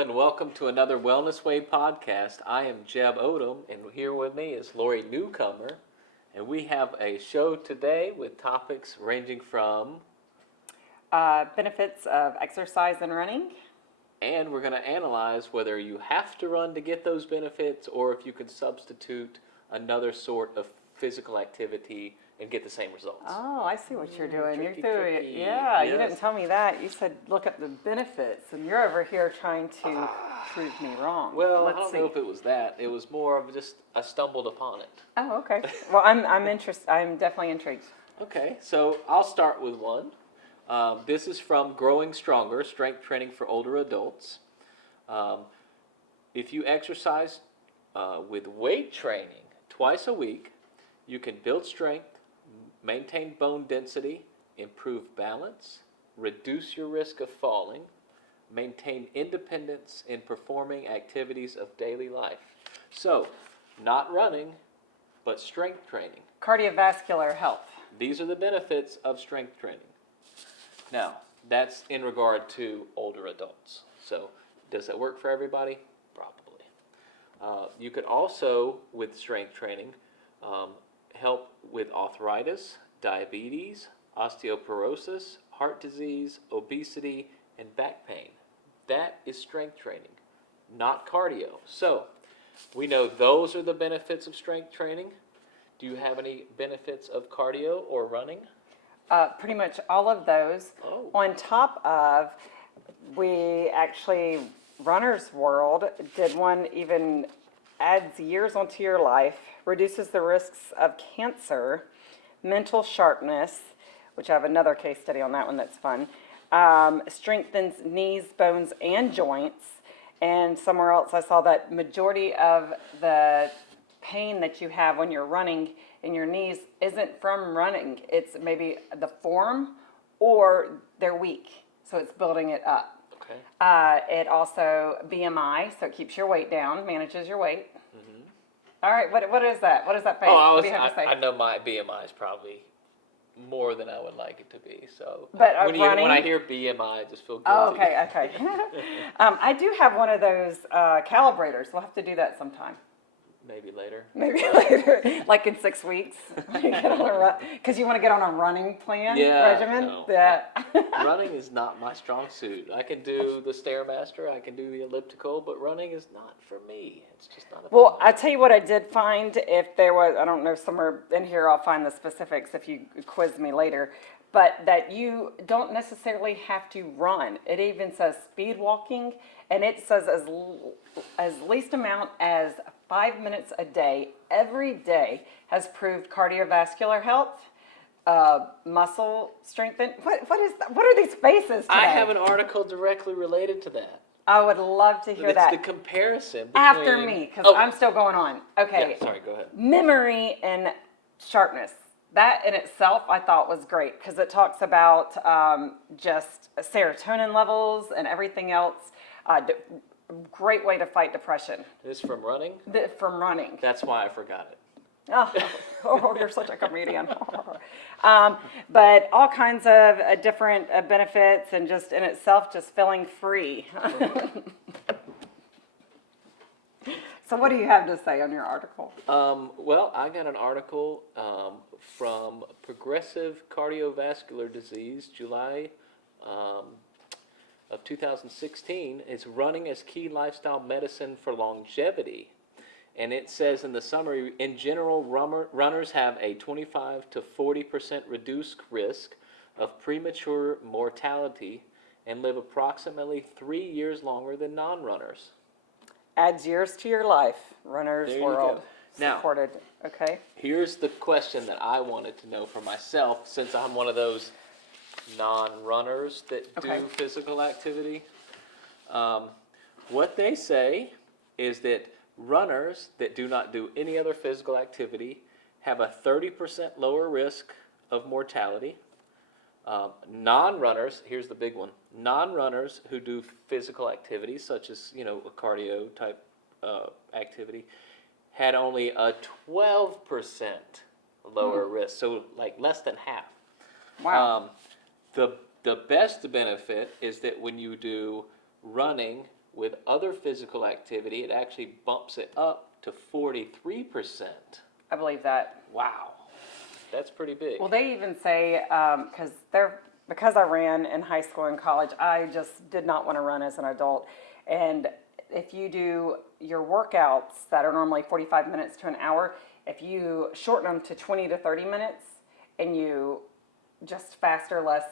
and welcome to another Wellness Way podcast. I am Jeb Odom, and here with me is Lori Newcomer, and we have a show today with topics ranging from... benefits of exercise and running. And we're going to analyze whether you have to run to get those benefits or if you can substitute another sort of physical activity and get the same results. Oh, I see what you're doing. Tricky, You're doing tricky. Yeah, Yes. You didn't tell me that. You said look at the benefits, and you're over here trying to prove me wrong. Well, Let's I don't see. know if it was that. It was more of just I stumbled upon it. Oh, okay. Well, I'm interested. I'm definitely intrigued. Okay, so I'll start with one. This is from Growing Stronger, Strength Training for Older Adults. If you exercise with weight training twice a week, you can build strength, maintain bone density, improve balance, reduce your risk of falling, maintain independence in performing activities of daily life. So, not running, but strength training. Cardiovascular health. These are the benefits of strength training. Now, that's in regard to older adults. So, does that work for everybody? Probably. You could also, with strength training, help with arthritis, diabetes, osteoporosis, heart disease, obesity, and back pain. That is strength training, not cardio. So, we know those are the benefits of strength training. Do you have any benefits of cardio or running? Pretty much all of those. Oh. On top of, we actually, Runner's World did one even adds years onto your life, reduces the risks of cancer, mental sharpness, which I have another case study on that one that's fun, strengthens knees, bones, and joints. And somewhere else I saw that majority of the pain that you have when you're running in your knees isn't from running. It's maybe the form or they're weak, so it's building it up. Okay. It also BMI, so it keeps your weight down, manages your weight. Mm-hmm. All right, what is that? What is that face? Oh, what do you have to say? I know my BMI is probably more than I would like it to be. So, but when I hear BMI, I just feel guilty. Oh, okay. I do have one of those calibrators. We'll have to do that sometime. Maybe later. Like in 6 weeks. Because you want to get on a running plan regimen? No. Yeah. Running is not my strong suit. I can do the Stairmaster, I can do the elliptical, but running is not for me. It's just not a Well, I tell you what I did find, if there was, I don't know, somewhere in here I'll find the specifics if you quiz me later, but that you don't necessarily have to run. It even says speed walking, and it says as least amount as 5 minutes a day, every day, has proved cardiovascular health, muscle strengthen. What is that? What are these faces today? I have an article directly related to that. I would love to hear that. It's the comparison between... After me, because I'm still going on. Okay. Yeah, sorry, go ahead. Memory and sharpness. That in itself I thought was great because it talks about just serotonin levels and everything else. Great way to fight depression. This from running? From running. That's why I forgot it. Oh, you're such a comedian. But all kinds of different benefits and just in itself just feeling free. So what do you have to say on your article? Well, I got an article from Progressive Cardiovascular Disease, July of 2016. It's running as key lifestyle medicine for longevity. And it says in the summary, in general, runners have a 25 to 40% reduced risk of premature mortality and live approximately 3 years longer than non-runners. Adds years to your life. Runner's World. Now, supported. Okay. Here's the question that I wanted to know for myself, since I'm one of those non-runners that do physical activity. What they say is that runners that do not do any other physical activity have a 30% lower risk of mortality. Non-runners, here's the big one, non-runners who do physical activities, such as, a cardio type activity, had only a 12% lower risk, so like less than half. Wow. The best benefit is that when you do running with other physical activity, it actually bumps it up to 43%. I believe that. Wow, that's pretty big. Well, they even say, because I ran in high school and college, I just did not want to run as an adult. And if you do your workouts that are normally 45 minutes to an hour, if you shorten them to 20 to 30 minutes and you just faster, less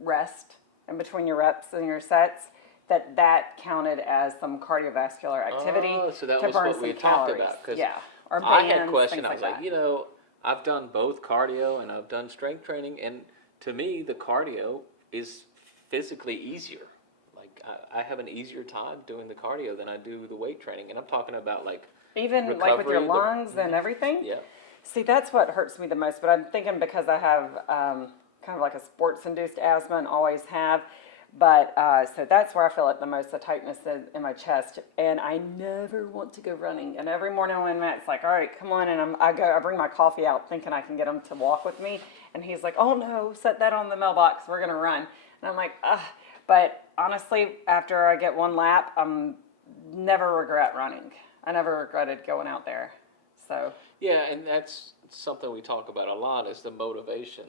rest in between your reps and your sets, that counted as some cardiovascular activity Oh, so that to was burn what some we had talked calories. about. 'Cause Yeah, or I had bands, questioned, things I was like like, that. I've done both cardio and I've done strength training, and to me, the cardio is physically easier. Like, I have an easier time doing the cardio than I do the weight training, and I'm talking about like Even like with your recovery, lungs and everything. yeah. See, that's what hurts me the most. But I'm thinking because I have kind of like a sports-induced asthma and always have. But so that's where I feel it the most, the tightness in my chest. And I never want to go running. And every morning when Matt's like, all right, come on. And I bring my coffee out thinking I can get him to walk with me. And he's like, oh no, set that on the mailbox. We're going to run. And I'm like, ugh. But honestly, after I get one lap, I'm never regret running. I never regretted going out there. So. Yeah, and that's something we talk about a lot is the motivation.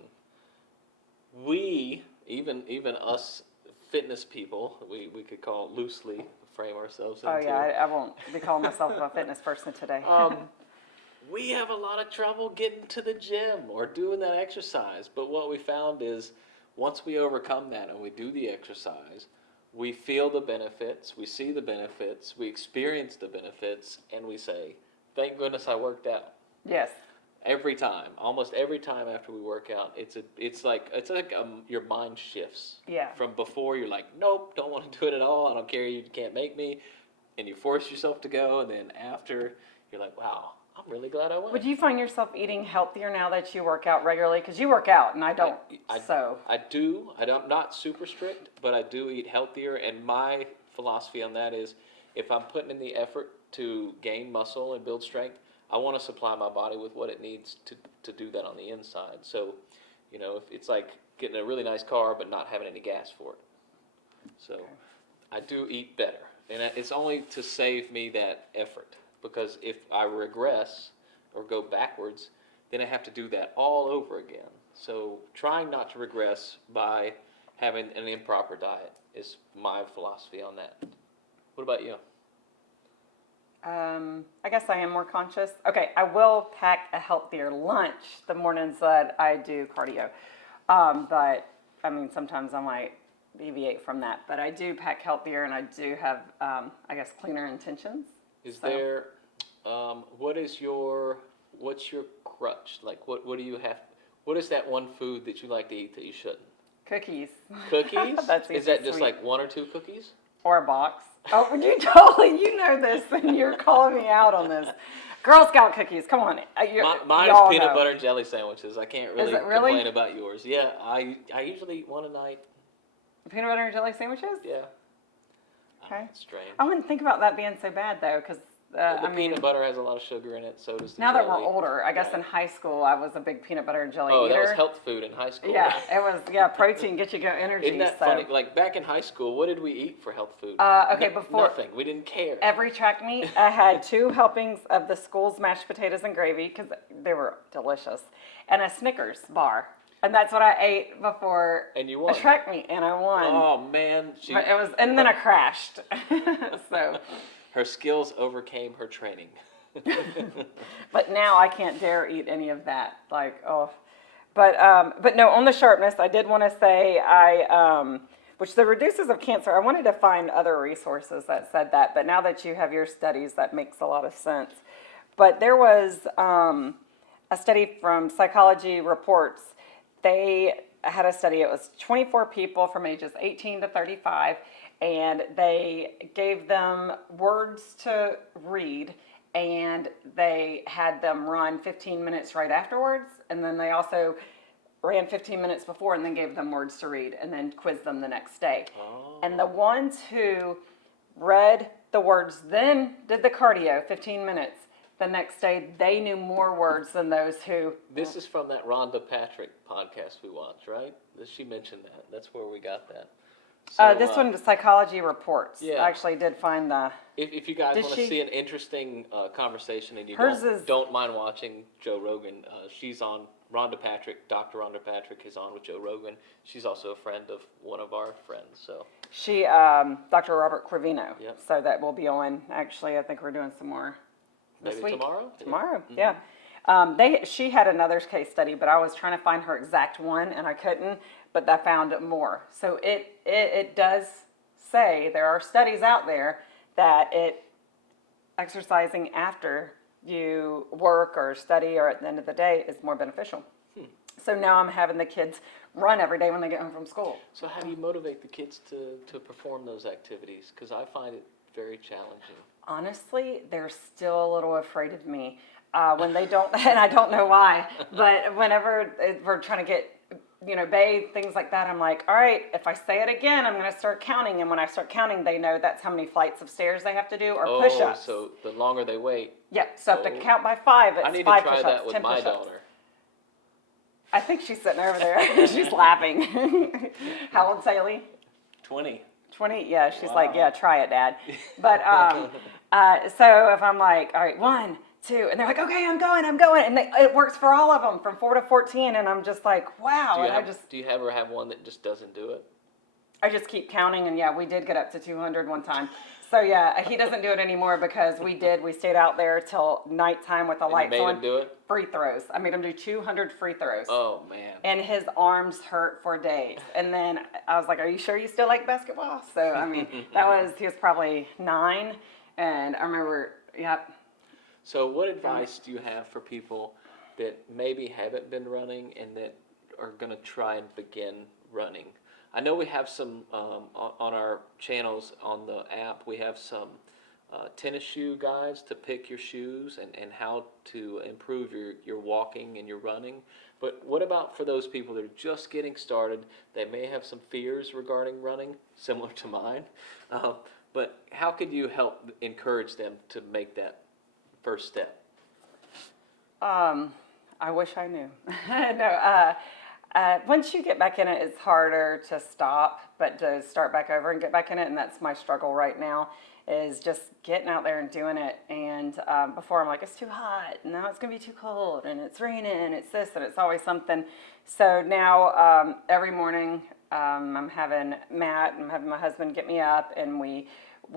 We, even us fitness people, we could call loosely frame ourselves into. Oh yeah, I won't be calling myself a fitness person today. We have a lot of trouble getting to the gym or doing that exercise. But what we found is once we overcome that and we do the exercise, we feel the benefits, we see the benefits, we experience the benefits, and we say, thank goodness I worked out. Yes. Every time, almost every time after we work out, it's like your mind shifts. Yeah. From before, you're like, nope, don't want to do it at all. I don't care. You can't make me, and you force yourself to go. And then after, you're like, wow, I'm really glad I went. Would you find yourself eating healthier now that you work out regularly? Because you work out and I don't. I do. I'm not super strict, but I do eat healthier. And my philosophy on that is, if I'm putting in the effort to gain muscle and build strength, I want to supply my body with what it needs to do that on the inside. So, if it's like getting a really nice car but not having any gas for it. So, okay. I do eat better. And it's only to save me that effort. Because if I regress or go backwards, then I have to do that all over again. So, trying not to regress by having an improper diet is my philosophy on that. What about you? I guess I am more conscious. Okay, I will pack a healthier lunch the mornings that I do cardio. But, I mean, sometimes I might deviate from that. But I do pack healthier and I do have, I guess, cleaner intentions. There, what's your crutch? Like, what do you have, what is that one food that you like to eat that you shouldn't? Cookies. Cookies? That's Is that just sweet. like one or two cookies? Or a box. Oh, you know this, and you're calling me out on this. Girl Scout cookies, come on. Mine is peanut butter and jelly sandwiches. I can't really complain about yours. Yeah, I usually eat one a night. Peanut butter and jelly sandwiches? Yeah. Okay. That's strange. I wouldn't think about that being so bad, though, because peanut butter has a lot of sugar in it, so does the now jelly. that we're older, I guess in high school, I was a big peanut butter and jelly eater. That was health food in high school. Yeah, it was, protein, get you go energy. Isn't that funny? Like, back in high school, what did we eat for health food? Before. Nothing. We didn't care. Every track meet, I had 2 helpings of the school's mashed potatoes and gravy, because they were delicious, and a Snickers bar. And that's what I ate before and you won. a track meet, and I won. Oh, man. But then I crashed. So. Her skills overcame her training. But now I can't dare eat any of that. Like, oh. But no, on the sharpness, I did want to say which the reduces of cancer, I wanted to find other resources that said that. But now that you have your studies, that makes a lot of sense. But there was a study from Psychology Reports. They had a study. It was 24 people from ages 18 to 35. And they gave them words to read, and they had them run 15 minutes right afterwards, and then they also ran 15 minutes before and then gave them words to read, and then quizzed them the next day. Oh. And the ones who read the words, then did the cardio, 15 minutes, the next day, they knew more words than those who... This is from that Rhonda Patrick podcast we watched, right? She mentioned that. That's where we got that. So, This one, Psychology Reports. yeah. I actually did find the, If you guys Did want to she- see an interesting conversation and you Hers is- don't mind watching Joe Rogan, she's on. Rhonda Patrick, Dr. Rhonda Patrick is on with Joe Rogan. She's also a friend of one of our friends. So she, Dr. Robert Crivino. Yep. So that will be on, actually, I think we're doing some more this maybe week. tomorrow. Tomorrow, Yeah. yeah. She had another case study, but I was trying to find her exact one and I couldn't, but I found more. So it does say there are studies out there that exercising after you work or study or at the end of the day is more beneficial. So now I'm having the kids run every day when they get home from school. So how do you motivate the kids to perform those activities? Because I find it very challenging. Honestly, they're still a little afraid of me when they don't, and I don't know why. But whenever we're trying to get, bathe, things like that, I'm like, all right, if I say it again, I'm going to start counting. And when I start counting, they know that's how many flights of stairs they have to do or push-ups. So the longer they wait. Yep. So if they count by 5, it's I need 5 to try push-ups, that with 10 my push-ups. daughter. I think she's sitting over there. She's laughing. How old's Haley? 20. 20? Yeah, she's Wow. like, yeah, try it, Dad. But so if I'm like, all right, 1, 2, and they're like, okay, I'm going, and it works for all of them from 4 to 14, and I'm just like, wow. Do you ever have one that just doesn't do it? I just keep counting, and yeah, we did get up to 200 one time. So yeah, he doesn't do it anymore because we stayed out there till nighttime with the lights You made on. him do it? Free throws. I made him do 200 free throws. Oh, man. And his arms hurt for days. And then I was like, are you sure you still like basketball? So, I mean, he was probably 9. And I remember, yep. So what advice do you have for people that maybe haven't been running and that are going to try and begin running? I know we have some, on our channels on the app, we have some tennis shoe guides to pick your shoes and how to improve your walking and your running. But what about for those people that are just getting started? They may have some fears regarding running, similar to mine. But how could you help encourage them to make that first step? I wish I knew. No, once you get back in it, it's harder to stop, but to start back over and get back in it, and that's my struggle right now, is just getting out there and doing it. And before I'm like, it's too hot, and now it's going to be too cold, and it's raining, it's this, and it's always something. So now every morning I'm having Matt and I'm having my husband get me up, and we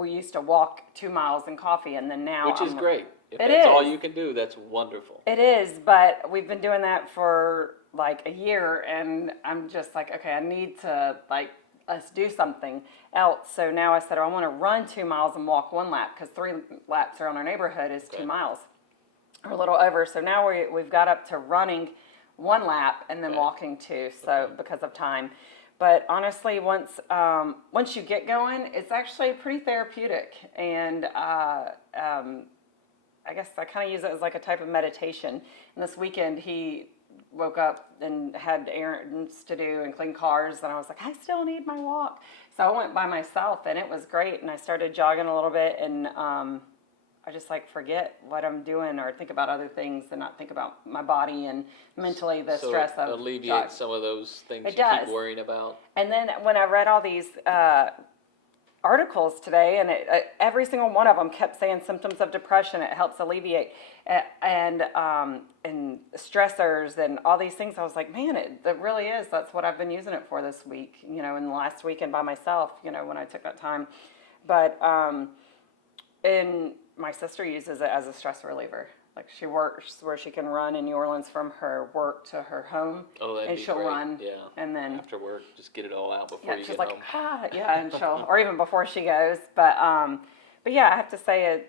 used to walk 2 miles in coffee, and then now Which is great. If It that's is. all you can do, that's wonderful. It is, but we've been doing that for like a year, and I'm just like, okay, I need to let's do something else. So now I said, I want to run 2 miles and walk 1 lap, because 3 laps around our neighborhood is 2 miles, or a little over. So now we've got up to running 1 lap and then walking 2. So because of time. But honestly, once you get going, it's actually pretty therapeutic, and I guess I kind of use it as like a type of meditation. And this weekend, he woke up and had errands to do and clean cars, and I was like, I still need my walk. So I went by myself, and it was great, and I started jogging a little bit, and I just forget what I'm doing or think about other things and not think about my body and mentally the stress of So alleviate jogging. some of those things It you does. keep worrying about. And then when I read all these articles today, and every single one of them kept saying symptoms of depression, it helps alleviate, and stressors and all these things. I was like, man, it really is. That's what I've been using it for this week, in the last weekend by myself, when I took that time. But, and my sister uses it as a stress reliever. Like, she works where she can run in New Orleans from her work to her home. Oh, that'd and be she'll great. run, Yeah. and then After work, just get it all out before yeah, you she's get like, home. and she'll, or even before she goes. But yeah, I have to say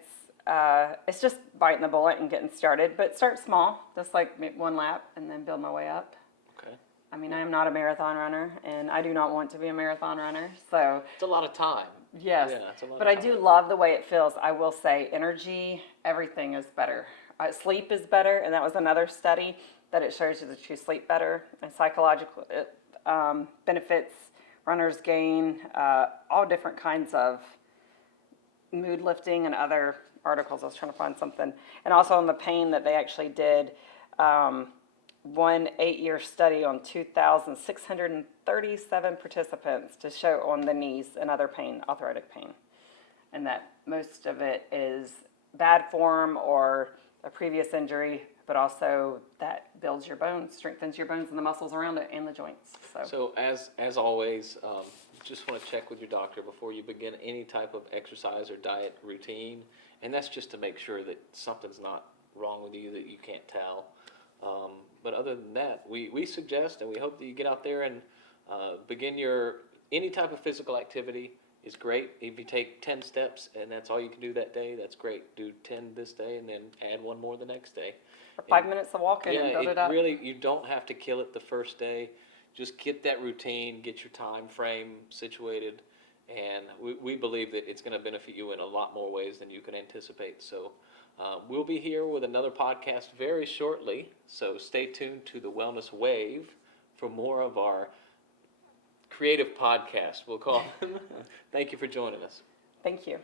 it's just biting the bullet and getting started. But start small, just like 1 lap, and then build my way up. Okay. I mean, I am not a marathon runner, and I do not want to be a marathon runner. So It's a lot of time. yes, Yeah, it's a lot but of I do time. love the way it feels. I will say, energy, everything is better. Sleep is better, and that was another study that it shows you that you sleep better, and psychological benefits, runners gain, all different kinds of mood lifting and other articles. I was trying to find something, and also on the pain that they actually did. one 8-year study on 2,637 participants to show on the knees and other pain, arthritic pain. And that most of it is bad form or a previous injury, but also that builds your bones, strengthens your bones and the muscles around it and the joints. So as always, just want to check with your doctor before you begin any type of exercise or diet routine, and that's just to make sure that something's not wrong with you that you can't tell. But other than that, we suggest and we hope that you get out there and begin any type of physical activity is great. If you take 10 steps and that's all you can do that day, that's great. Do 10 this day and then add one more the next day. Or 5 minutes of walking and build it up. Really, you don't have to kill it the first day. Just get that routine, get your time frame situated, and we believe that it's going to benefit you in a lot more ways than you can anticipate. So we'll be here with another podcast very shortly, so stay tuned to the Wellness Wave for more of our creative podcast, we'll call them. Thank you for joining us. Thank you.